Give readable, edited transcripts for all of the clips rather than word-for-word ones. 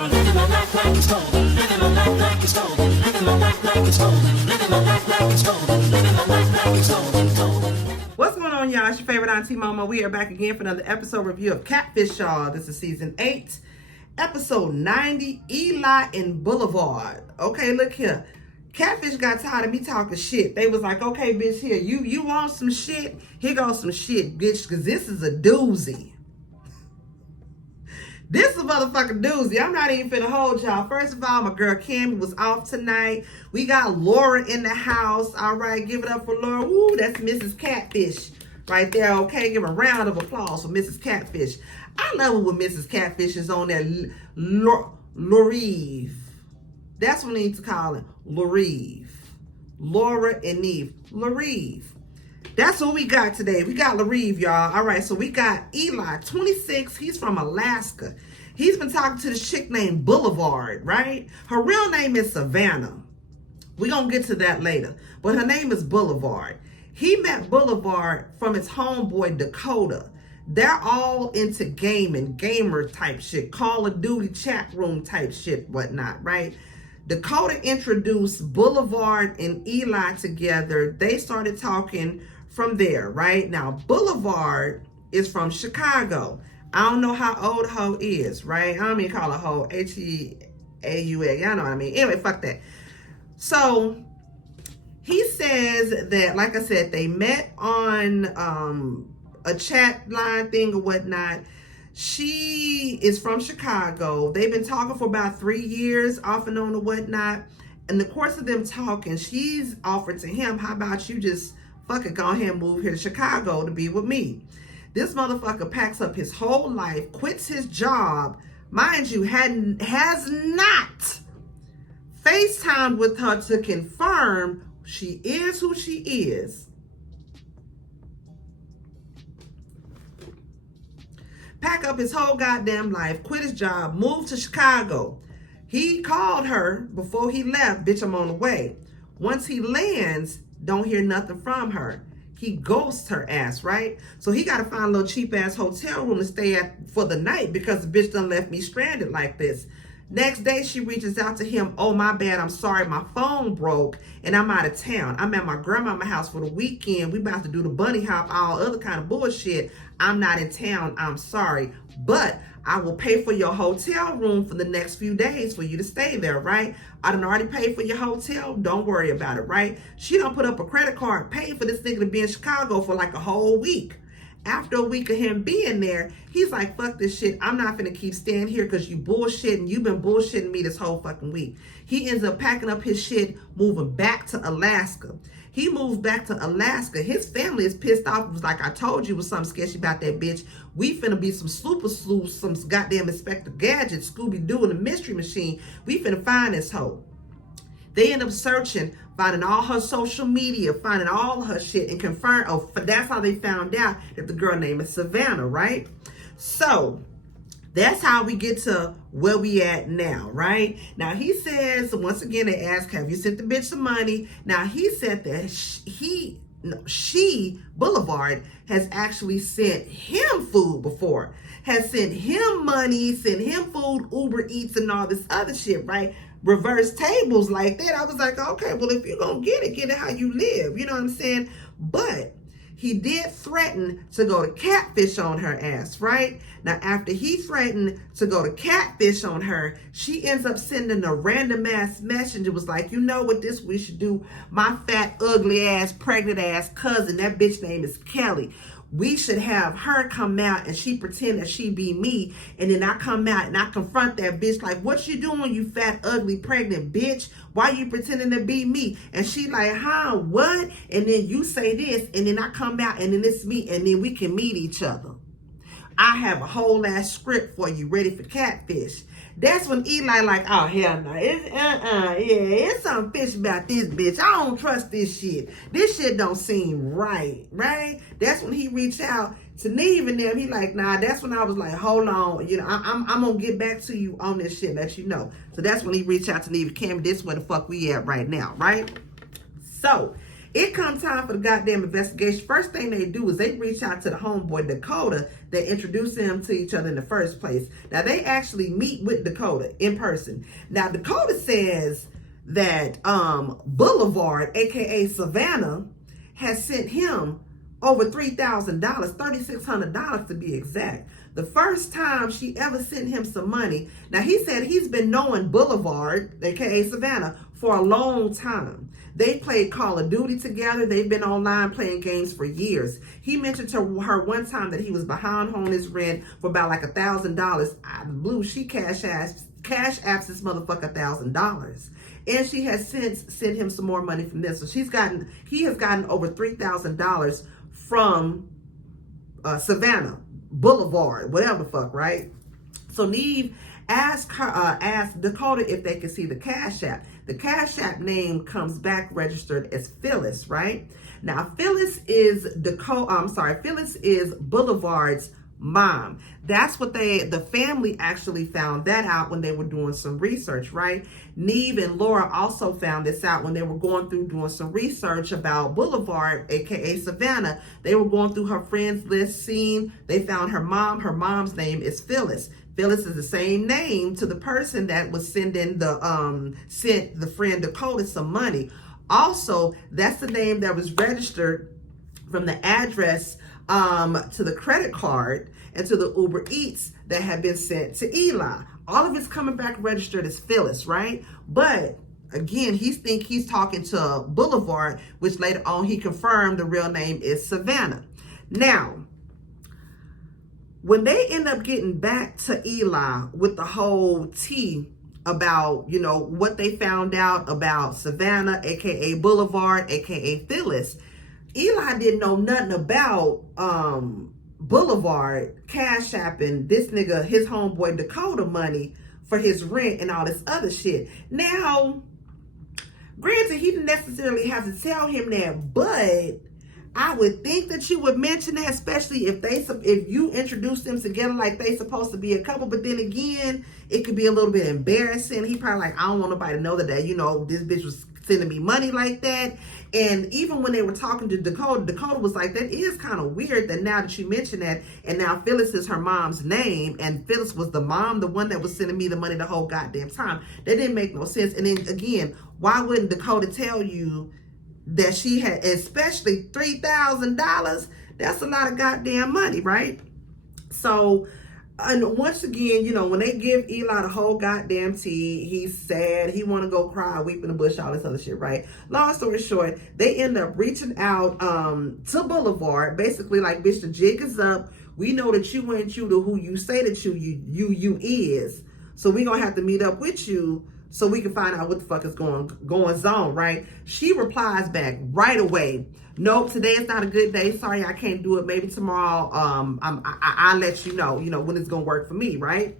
Living my life like it's golden. Living my life like it's golden. Living my life like it's golden. Living my life like it's golden. Living my life like it's golden. What's going on, y'all? It's your favorite auntie Momo. We are back again for another episode review of Catfish, y'all. This is season 8, episode 90, Eli and Boulevard. Okay, look here. Catfish got tired of me talking shit. They was like, okay, bitch, here, you want some shit? Here goes some shit, bitch, because this is a doozy. This is a motherfucking doozy. I'm not even finna hold y'all. First of all, my girl Cammy was off tonight. We got Laura in the house. All right, give it up for Laura. Woo, that's Mrs. Catfish right there, okay? Give a round of applause for Mrs. Catfish. I love it when Mrs. Catfish is on there. Lorive. That's what we need to call it. Lorive. Laura and Neve. Lorive. That's what we got today. We got Lorive, y'all. All right, so we got Eli, 26. He's from Alaska. He's been talking to this chick named Boulevard, right? Her real name is Savannah. We're going to get to that later. But her name is Boulevard. He met Boulevard from his homeboy, Dakota. They're all into gaming, gamer type shit, Call of Duty chat room type shit, whatnot, right? Dakota introduced Boulevard and Eli together. They started talking from there, right? Now, Boulevard is from Chicago. I don't know how old Ho is, right? I don't even call her Ho, H-E-A-U-L. Y'all know what I mean. Anyway, fuck that. So, he says that, like I said, they met on a chat line thing or whatnot. She is from Chicago. They've been talking for about 3 years, off and on and whatnot. In the course of them talking, she's offered to him, how about you just fucking go ahead and move here to Chicago to be with me? This motherfucker packs up his whole life, quits his job, mind you, has not FaceTimed with her to confirm she is who she is. Pack up his whole goddamn life, quit his job, move to Chicago. He called her before he left, bitch, I'm on the way. Once he lands, don't hear nothing from her. He ghosts her ass, right? So he got to find a little cheap ass hotel room to stay at for the night because the bitch done left me stranded like this. Next day, she reaches out to him. Oh, my bad. I'm sorry. My phone broke and I'm out of town. I'm at my grandmama's house for the weekend. We about to do the bunny hop, all other kind of bullshit. I'm not in town. I'm sorry. But I will pay for your hotel room for the next few days for you to stay there, right? I done already paid for your hotel. Don't worry about it, right? She done put up a credit card, paid for this nigga to be in Chicago for like a whole week. After a week of him being there, he's like, fuck this shit. I'm not finna keep staying here because you bullshitting. You've been bullshitting me this whole fucking week. He ends up packing up his shit, moving back to Alaska. He moves back to Alaska. His family is pissed off. It was like, I told you was something sketchy about that bitch. We finna be some super sleuths, some goddamn Inspector Gadget, Scooby-Doo and the Mystery Machine. We finna find this hoe. They end up searching, finding all her social media, finding all her shit, and confirm. Oh, that's how they found out that the girl name is Savannah, right? So that's how we get to where we at now, right? Now he says, once again, they ask, have you sent the bitch some money? Now he said that she, Boulevard, has actually sent him food before, has sent him money, sent him food, Uber Eats and all this other shit, right? Reverse tables like that. I was like, okay, well, if you're gonna get it how you live. You know what I'm saying? But he did threaten to go to Catfish on her ass, right? Now, after he threatened to go to Catfish on her, she ends up sending a random ass message. It was like, you know what this we should do? My fat, ugly ass, pregnant ass cousin, that bitch name is Kelly. We should have her come out and she pretend that she be me. And then I come out and I confront that bitch like, what you doing, you fat, ugly, pregnant bitch? Why you pretending to be me? And she like, huh, what? And then you say this and then I come out and then it's me and then we can meet each other. I have a whole ass script for you ready for Catfish. That's when Eli like, oh, hell no. It's some fish about this bitch. I don't trust this shit. This shit don't seem right? That's when he reached out to Neve and them. He like, nah, that's when I was like, hold on. You know, I'm going to get back to you on this shit, let you know. So that's when he reached out to Neve and Cam. This is where the fuck we at right now, right? So It comes time for the goddamn investigation. First thing they do is they reach out to the homeboy Dakota that introduced them to each other in the first place. Now they actually meet with Dakota in person. Now Dakota says that Boulevard, aka Savannah, has sent him over $3,000, $3,600 to be exact. The first time she ever sent him some money. Now he said he's been knowing Boulevard, aka Savannah, for a long time. They played Call of Duty together. They've been online playing games for years. He mentioned to her one time that he was behind on his rent for about like $1,000. Out of the blue, she cash apps this motherfucker $1,000. And she has since sent him some more money from this. So he has gotten over $3,000 from Savannah, Boulevard, whatever the fuck, right? So Neave asked Dakota if they could see the Cash App. The Cash App name comes back registered as Phyllis, right? Now Phyllis is Phyllis is Boulevard's mom. That's what the family actually found that out when they were doing some research, right? Neave and Laura also found this out when they were going through doing some research about Boulevard, aka Savannah. They were going through her friends list, they found her mom. Her mom's name is Phyllis. Phyllis is the same name to the person that was sending sent the friend Dakota some money. Also, that's the name that was registered from the address to the credit card and to the Uber Eats that had been sent to Eli. All of it's coming back registered as Phyllis, right? But again, he's talking to Boulevard, which later on he confirmed the real name is Savannah. Now, when they end up getting back to Eli with the whole tea about, what they found out about Savannah, aka Boulevard, aka Phyllis, Eli didn't know nothing about Boulevard cash apping this nigga, his homeboy Dakota, money for his rent and all this other shit. Now, granted, he didn't necessarily have to tell him that, but I would think that you would mention that, especially if you introduce them together like they supposed to be a couple. But then again, it could be a little bit embarrassing. He probably like, I don't want nobody to know that this bitch was sending me money like that. And even when they were talking to Dakota was like, that is kind of weird that now that you mention that, and now Phyllis is her mom's name, and Phyllis was the mom, the one that was sending me the money the whole goddamn time. That didn't make no sense. And then again, why wouldn't Dakota tell you that she had, especially $3,000? That's a lot of goddamn money, right? So, and once again, when they give Eli the whole goddamn tea, he's sad, he want to go cry, weep in the bush, all this other shit, right? Long story short, they end up reaching out to Boulevard, basically like, bitch, the jig is up. We know that you ain't you to who you say that you is. So we gonna have to meet up with you so we can find out what the fuck is going on, right? She replies back right away. Nope, today is not a good day. Sorry, I can't do it. Maybe tomorrow. I'll let you know when it's gonna work for me, right?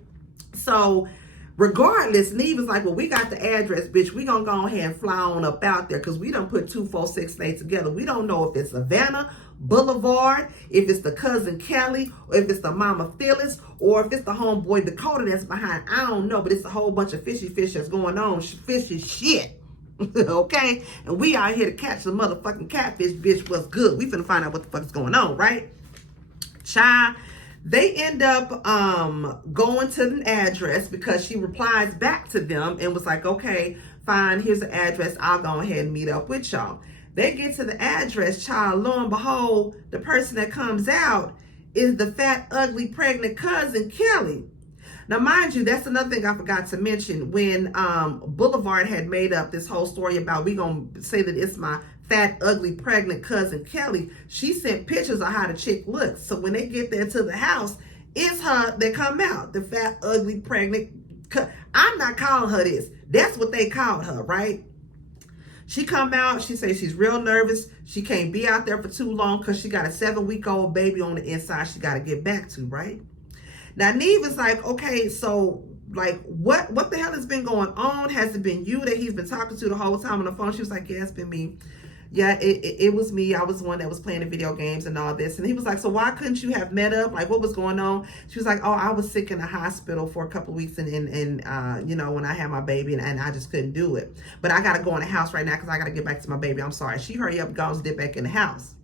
So, regardless, Neave is like, well, we got the address, bitch. We gonna go ahead and fly on up out there because we done put 246 together. We don't know if it's Savannah, Boulevard, if it's the cousin Kelly, or if it's the mama Phyllis, or if it's the homeboy Dakota that's behind. I don't know, but it's a whole bunch of fishy fish that's going on. Fishy shit. Okay? And we out here to catch the motherfucking catfish, bitch. What's good? We finna find out what the fuck is going on, right? Child, they end up going to the address because she replies back to them and was like, okay, fine, here's the address. I'll go ahead and meet up with y'all. They get to the address, child, lo and behold, the person that comes out is the fat, ugly, pregnant cousin, Kelly. Now, mind you, that's another thing I forgot to mention. When Boulevard had made up this whole story about, we gonna say that it's my fat, ugly, pregnant cousin, Kelly, she sent pictures of how the chick looks. So when they get there to the house, it's her that come out, the fat, ugly, pregnant. I'm not calling her this. That's what they called her, right? She come out, she says she's real nervous. She can't be out there for too long because she got a 7-week-old baby on the inside she got to get back to, right? Now, Neave is like, okay, so, like, what the hell has been going on? Has it been you that he's been talking to the whole time on the phone? She was like, yeah, it's been me. yeah, it was me. I was the one that was playing the video games and all this. And he was like, so why couldn't you have met up? Like, what was going on? She was like, oh, I was sick in the hospital for a couple of weeks and you know, when I had my baby and I just couldn't do it. But I got to go in the house right now because I got to get back to my baby. I'm sorry. She hurry up, goes, get back in the house.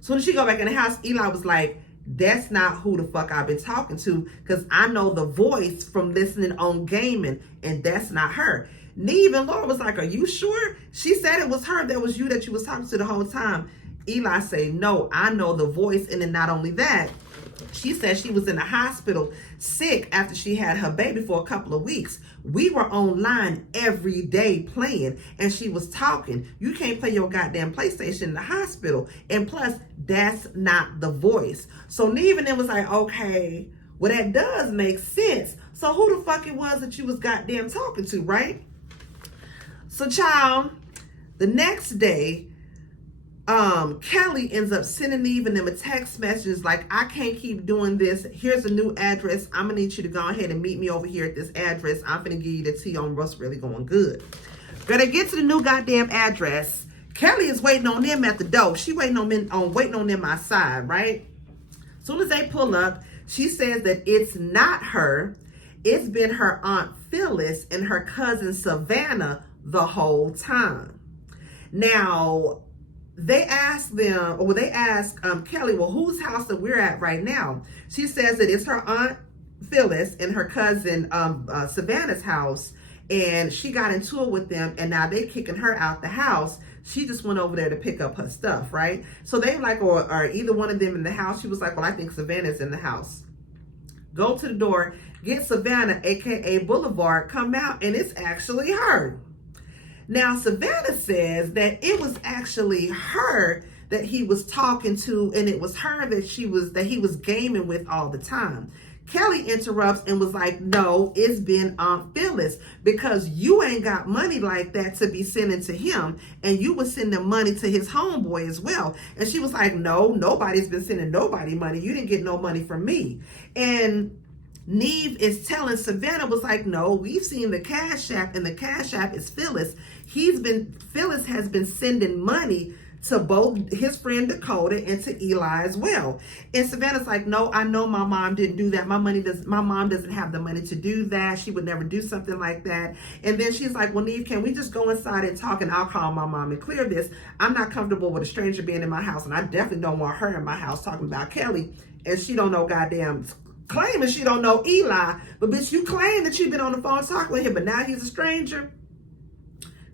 So when she go back in the house, Eli was like, that's not who the fuck I've been talking to, because I know the voice from listening on gaming, and that's not her. Neve and Laura was like, are you sure? She said it was her. That was you that you was talking to the whole time. Eli say, no, I know the voice. And then not only that, she said she was in the hospital sick after she had her baby for a couple of weeks. We were online every day playing, and she was talking. You can't play your goddamn PlayStation in the hospital. And plus, that's not the voice. So Neve and them was like, okay, well, that does make sense. So who the fuck it was that you was goddamn talking to, right? So, child, the next day, Kelly ends up sending Neve and them a text message like, I can't keep doing this. Here's a new address. I'm gonna need you to go ahead and meet me over here at this address. I'm gonna give you the tea on what's really going good. Gotta get to the new goddamn address. Kelly is waiting on them at the door. She waiting on them outside, right? Soon as they pull up, she says that it's not her. It's been her Aunt Phyllis and her cousin Savannah the whole time. Now, they ask Kelly, well, whose house that we're at right now? She says that it's her Aunt Phyllis and her cousin Savannah's house, and she got into it with them, and now they kicking her out the house. She just went over there to pick up her stuff, right? So they like, or are either one of them in the house? She was like, well, I think Savannah's in the house. Go to the door, get Savannah, aka Boulevard, come out, and it's actually her. Now, Savannah says that it was actually her that he was talking to, and it was her that he was gaming with all the time. Kelly interrupts and was like, no, it's been Aunt Phyllis, because you ain't got money like that to be sending to him, and you was sending money to his homeboy as well. And she was like, no, nobody's been sending nobody money. You didn't get no money from me. And Neve is telling Savannah, was like, no, we've seen the Cash App, and the Cash App is Phyllis. Phyllis has been sending money to both his friend Dakota and to Eli as well. And Savannah's like, no, I know my mom didn't do that. My mom doesn't have the money to do that. She would never do something like that. And then she's like, well, Neve, can we just go inside and talk, and I'll call my mom and clear this. I'm not comfortable with a stranger being in my house, and I definitely don't want her in my house talking about Kelly, and she don't know goddamn, claiming she don't know Eli. But bitch, you claim that you've been on the phone talking with him, but now he's a stranger?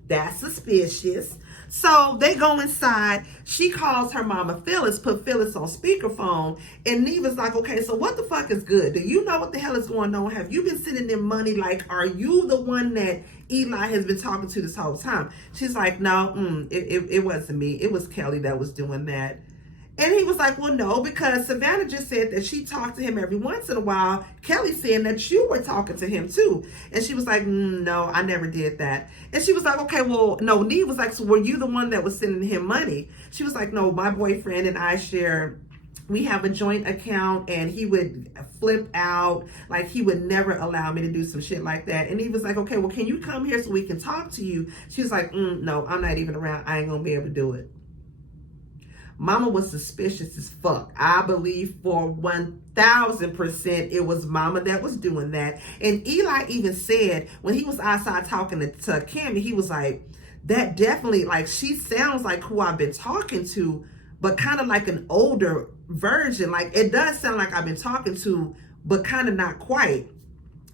That's suspicious. So they go inside. She calls her mama Phyllis, put Phyllis on speakerphone, and Neva's like, okay, so what the fuck is good? Do you know what the hell is going on? Have you been sending them money? Like, are you the one that Eli has been talking to this whole time? She's like, no, it wasn't me. It was Kelly that was doing that. And he was like, well, no, because Savannah just said that she talked to him every once in a while. Kelly saying that you were talking to him too. And she was like, no, I never did that. And she was like, okay, well, no. Neve was like, so were you the one that was sending him money? She was like, no, my boyfriend and I share, we have a joint account, and he would flip out. Like, he would never allow me to do some shit like that. And he was like, okay, well, can you come here so we can talk to you? She was like, no, I'm not even around. I ain't gonna be able to do it. Mama was suspicious as fuck. I believe for 1000% it was Mama that was doing that. And Eli even said, when he was outside talking to Cammy, he was like, that definitely, like, she sounds like who I've been talking to, but kind of like an older version. Like, it does sound like I've been talking to, but kind of not quite.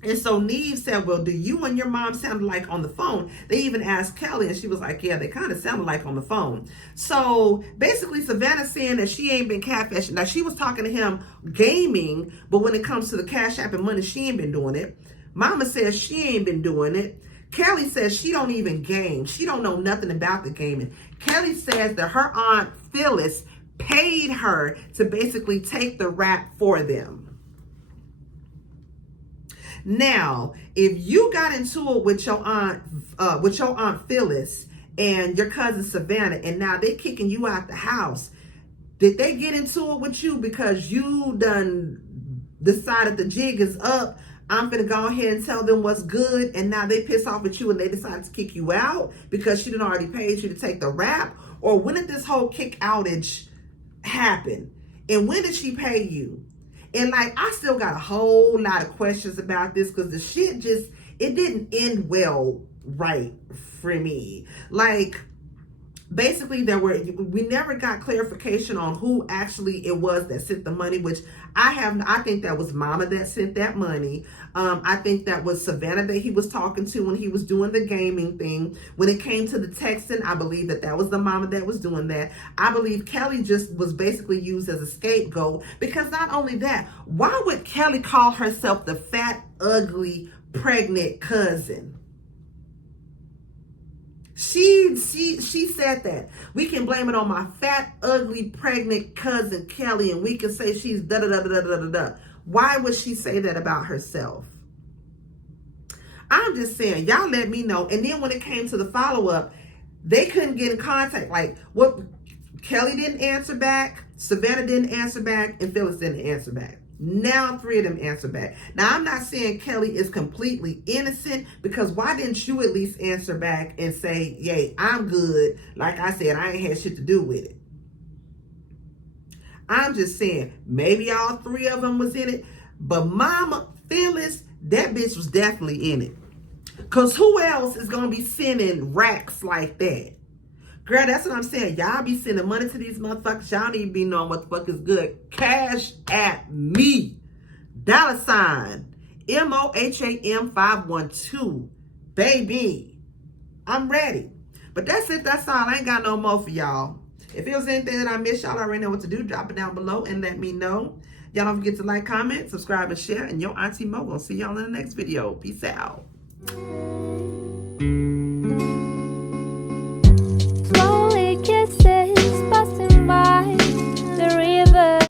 And so Neve said, well, do you and your mom sound like on the phone? They even asked Kelly, and she was like, yeah, they kind of sounded like on the phone. So basically, Savannah's saying that she ain't been catfishing. Now, she was talking to him gaming, but when it comes to the Cash App and money, she ain't been doing it. Mama says she ain't been doing it. Kelly says she don't even game. She don't know nothing about the gaming. Kelly says that her Aunt Phyllis paid her to basically take the rap for them. Now, if you got into it with your aunt Phyllis and your cousin Savannah, and now they kicking you out the house, did they get into it with you because you done decided the jig is up? I'm finna go ahead and tell them what's good, and now they piss off at you and they decide to kick you out because she done already paid you to take the rap? Or when did this whole kick outage happen? And when did she pay you? And like, I still got a whole lot of questions about this because the shit just, it didn't end well right for me. Like, basically, we never got clarification on who actually it was that sent the money, which I think that was Mama that sent that money. I think that was Savannah that he was talking to when he was doing the gaming thing. When it came to the texting, I believe that was the Mama that was doing that. I believe Kelly just was basically used as a scapegoat, because not only that, why would Kelly call herself the fat, ugly, pregnant cousin? She said that. We can blame it on my fat, ugly, pregnant cousin Kelly, and we can say she's da da da da da da da. Why would she say that about herself? I'm just saying, y'all let me know. And then when it came to the follow-up, they couldn't get in contact. Like, what? Kelly didn't answer back, Savannah didn't answer back, and Phyllis didn't answer back. Now 3 of them answer back. Now, I'm not saying Kelly is completely innocent, because why didn't you at least answer back and say, yay, I'm good. Like I said, I ain't had shit to do with it. I'm just saying, maybe all 3 of them was in it, but Mama Phyllis, that bitch was definitely in it. Because who else is going to be sending racks like that? Girl, that's what I'm saying. Y'all be sending money to these motherfuckers. Y'all need to be knowing what the fuck is good. Cash at me. $, MOHAM 512. Baby. I'm ready. But that's it. That's all. I ain't got no more for y'all. If it was anything that I missed, y'all already know what to do. Drop it down below and let me know. Y'all don't forget to like, comment, subscribe, and share. And your Auntie Mo gonna see y'all in the next video. Peace out.